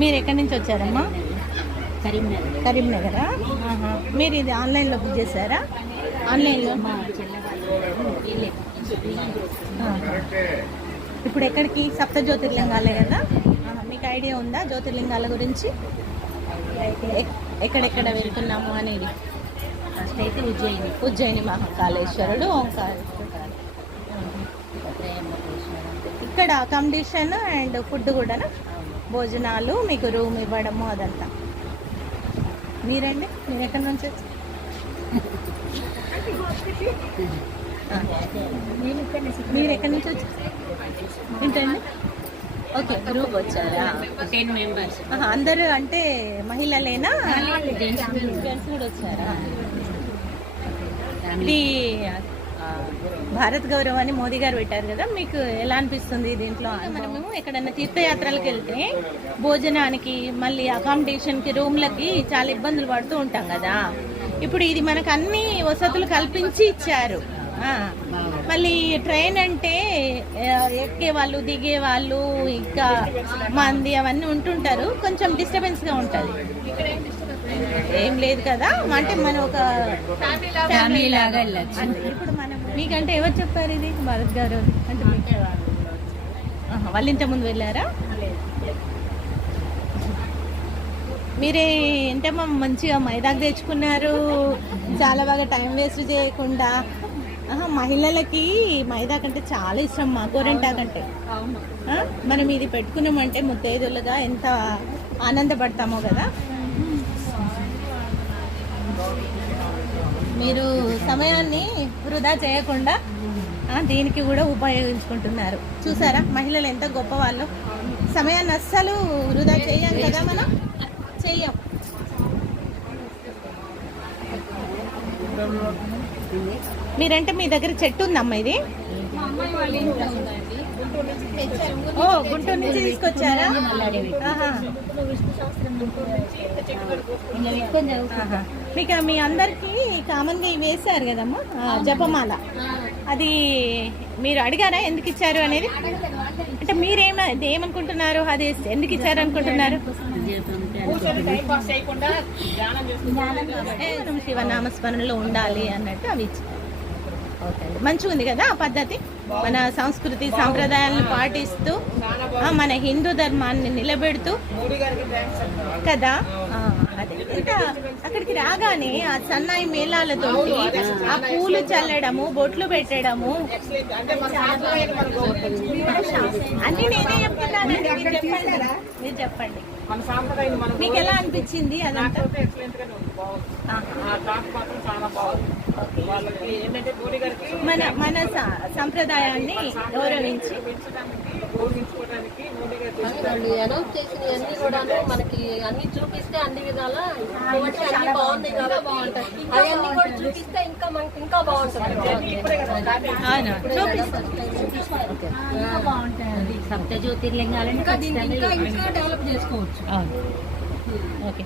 మీరు ఎక్కడి నుంచి వచ్చారమ్మా? కరీంనగరా? మీరు ఇది ఆన్లైన్లో బుక్ చేశారా? ఆన్లైన్లో ఇప్పుడు ఎక్కడికి? సప్త జ్యోతిర్లింగాలే కదా? మీకు ఐడియా ఉందా జ్యోతిర్లింగాల గురించి? ఎక్కడెక్కడ వెళ్తున్నాము అనేది? ఫస్ట్ అయితే ఉజ్జయిని మహాకాళేశ్వరుడు, ఓంకారేశ్వరుడు. ఇక్కడ అకామిడేషన్ అండ్ ఫుడ్ కూడా, భోజనాలు, మీకు రూమ్ ఇవ్వడము అదంతా. మీరండి, మీరు ఎక్కడి నుంచి వచ్చారు? మీరు ఎక్కడి నుంచి వచ్చారు? ఏంటండి? ఓకే, గ్రూప్ వచ్చారా? 10 మెంబర్స్. అందరూ అంటే మహిళలేనా? జెంట్స్ కూడా వచ్చారా? ఇది భారత్ గౌరవ్ అని మోదీ గారు పెట్టారు కదా, మీకు ఎలా అనిపిస్తుంది దీంట్లో? మనము ఎక్కడన్నా తీర్థయాత్రలకు వెళ్తే భోజనానికి, మళ్ళీ అకామిడేషన్కి, రూమ్లకి చాలా ఇబ్బందులు పడుతూ ఉంటాం కదా. ఇప్పుడు ఇది మనకు అన్ని వసతులు కల్పించి ఇచ్చారు. మళ్ళీ ట్రైన్ అంటే ఎక్కే వాళ్ళు, దిగే వాళ్ళు, ఇంకా మంది అవన్నీ ఉంటుంటారు, కొంచెం డిస్టర్బెన్స్గా ఉంటుంది. ఏం లేదు కదా, అంటే మనం ఒక ఫ్యామిలీ లాగా వెళ్ళచ్చు. ఇప్పుడు మనం మీకంటే ఎవరు చెప్పారు ఇది? భారత్ గారు అంటే వాళ్ళు ఇంతకుముందు వెళ్ళారా? మీరే ఏంటమ్మా మంచిగా మైదాకు తెచ్చుకున్నారు, చాలా బాగా టైం వేస్ట్ చేయకుండా. మహిళలకి మైదా కంటే చాలా ఇష్టం, మా గోరెంటాకు అంటే. మనం ఇది పెట్టుకున్నామంటే ముత్తైదులుగా ఎంత ఆనందపడతామో కదా. మీరు సమయాన్ని వృధా చేయకుండా దీనికి కూడా ఉపయోగించుకుంటున్నారు. చూసారా మహిళలు ఎంత గొప్ప వాళ్ళు? సమయాన్ని అస్సలు వృధా చేయం కదా, మనం చెయ్యం. మీరంటే మీ దగ్గర చెట్టు ఉందమ్మా ఇది? ఓ, గుంటూరు నుంచి తీసుకొచ్చారా? మీకు మీ అందరికి కామన్ గా వేశారు కదమ్మా జపమాల, అది మీరు అడిగారా ఎందుకు ఇచ్చారు అనేది? అంటే ఏమనుకుంటున్నారు, అది ఎందుకు ఇచ్చారు అనుకుంటున్నారు? మనం శివనామస్మరణలో ఉండాలి అన్నట్టు అవి ఇచ్చారు. మంచిగా ఉంది కదా ఆ పద్ధతి. మన సంస్కృతి సాంప్రదాయాలను పాటిస్తూ మన హిందూ ధర్మాన్ని నిలబెడుతూ కదా. అదే ఇంకా అక్కడికి రాగానే ఆ సన్నాయి మేళాలతో ఆ పూలు చల్లడము, బొట్లు పెట్టడము అన్ని నేనే చెప్తున్నాను. మీరు చెప్పండి. మన సాంప్రదాయం మన మీకు ఎలా అనిపించింది అదంతా? నాకైతే ఎక్సలెంట్ గానే ఉంది, బాగుంది. ఆ క్రాఫ్ట్ మాత్రం చాలా బాగుంది. వాళ్ళకి ఏంటంటే గోడి గారికి మన సంప్రదాయాన్ని గౌరవించి పెంచడానికి గౌరవించుకోవడానికి మోడీ గారు అవునండి, అనౌన్స్ చేసినవన్నీ కూడా మనకి అన్ని చూపిస్తే అన్ని విధాలా ఇటువంటి అన్ని బాగున్నాయి కదా, బాగుంటాయి. అవన్నీ కూడా చూపిస్తే ఇంకా మనకి ఇంకా బాగుంటుంది. ఇప్పుడే కదా స్టార్ట్ అయింది. అవును చూపిస్తాను. ఇంకా బాగుంటాయండి. సప్త జ్యోతిర్లింగాలని ఇంకా దీన్ని ఇంకా ఇంకా డెవలప్ చేసుకోవచ్చు. అవును ఓకే.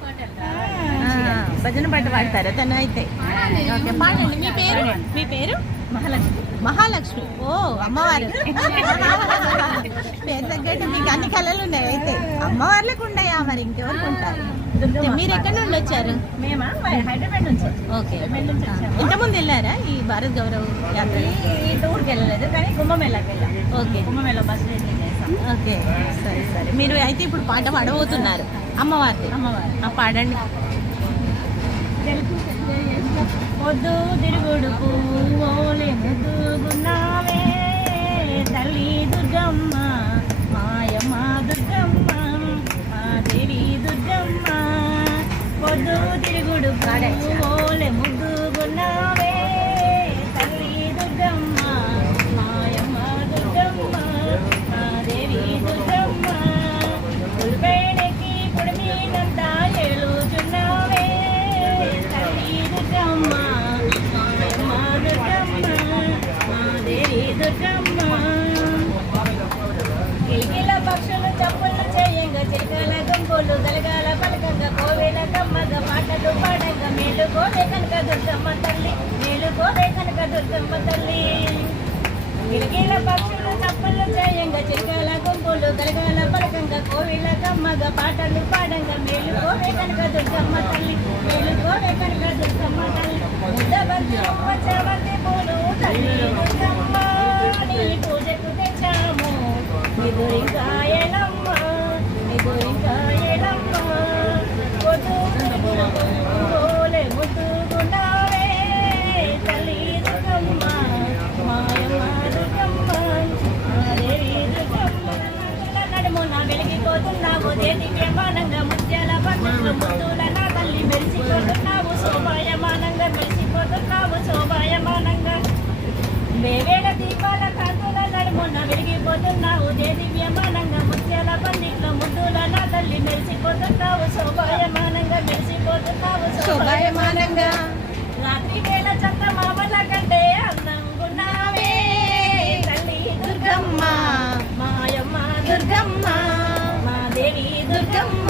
భజన పాట పాడతారా తను అయితే? ఓకే పాడండి. మీ పేరు? మీ పేరు? మహాలక్ష్మి. మహాలక్ష్మి. ఓ అమ్మవారు. పేరు తగ్గట్టు మీకు అన్ని కళలు ఉన్నాయి అయితే. అమ్మవార్లకు ఉన్నాయా మరి ఇంకెవరికి ఉంటారు? మీరు ఎక్కడి నుండి వచ్చారు? మేమా హైదరాబాద్ నుంచి ఓకే. హైదరాబాద్ నుంచి వచ్చాము. ఇంతకుముందు వెళ్ళారా ఈ భారత్ గౌరవ్ యాత్ర? ఈ టూర్కి వెళ్ళలేదు కానీ కుంభమేళాకి వెళ్ళాం. ఓకే కుంభమేళా బస్ జర్నీ చేసాం. ఓకే సరే సరే. మీరు అయితే ఇప్పుడు పాట పాడబోతున్నారు అమ్మవారి. అమ్మవారు పాడండి. పొద్దు తిరుగుడు పువ్వులే ముద్దుగున్నావే తల్లి దుర్గమ్మ మాయమ్మ దుర్గమ్మ మా దేవి దుర్గమ్మ. పొద్దు తిరుగుడు పువ్వులే ముద్దుగున్నావే తల్లి దుర్గమ్మ మాయమ్మ దుర్గమ్మ మా దేవి దుర్గమ్మ. పులిపేడకి పుడి మీదంతా ఏలుచున్నావే తల్లి దుర్గమ్మ మాయమ్మ దుర్గమ్మ మా దేవి దుర్గమ్మ. కిలికిల పక్షులు చప్పులు చేయంగా చిలకల గుంపులు గలగాల పలకంగా కోవెల కమ్మగ పాటలు పాడంగా మేలుకోవే కనక దుర్గమ్మ తల్లి మేలుకోవే కనక దుర్గమ్మ తల్లి. గిలగిల పక్షులు చప్పులు చేయంగా చిలకల గుంపులు గలగాల పలకంగా కోవెల కమ్మగ పాటలు పాడంగా మేలుకోవే కనక దుర్గమ్మ తల్లి మేలుకోవే కనక దుర్గమ్మ తల్లి. ముద్దబంతి వచ్చవంతి పూలు తల్లి దుర్గమ్మ నీ పూజకు తెచ్చాము నిగురింకాయలమ్మ నిగురింకాయలమ్మ. పొద్దు తిరుగులే ముద్దుగున్నావే తల్లి దుర్గమ్మ మాయమ్మ దుర్గమ్మ మా దేవి దుర్గమ్మ. నడుమున వెలిగిపోతున్నావు దేదీప్యమానంగా ముత్యాల పండుగలు ముద్దుల నా తల్లి మెరిసిపోతున్నావు శోభాయమానంగా మెరిసిపోతున్నావు శోభాయమానంగా. వేవేల దీపాల కాంతుల నడుమున వెలిగిపోతున్నావు దేదీప్యమానంగా ముత్యాల పందిట్లో ముద్దుల నా తల్లి మెరిసిపోతున్నావు శోభాయమానంగా మెరిసిపోతున్నావు శోభాయమానంగా. రాత్రి వేళ చందమామల కంటే అందంగున్నావే తల్లి దుర్గమ్మ మాయమ్మ దుర్గమ్మ మా దేవి దుర్గమ్మ.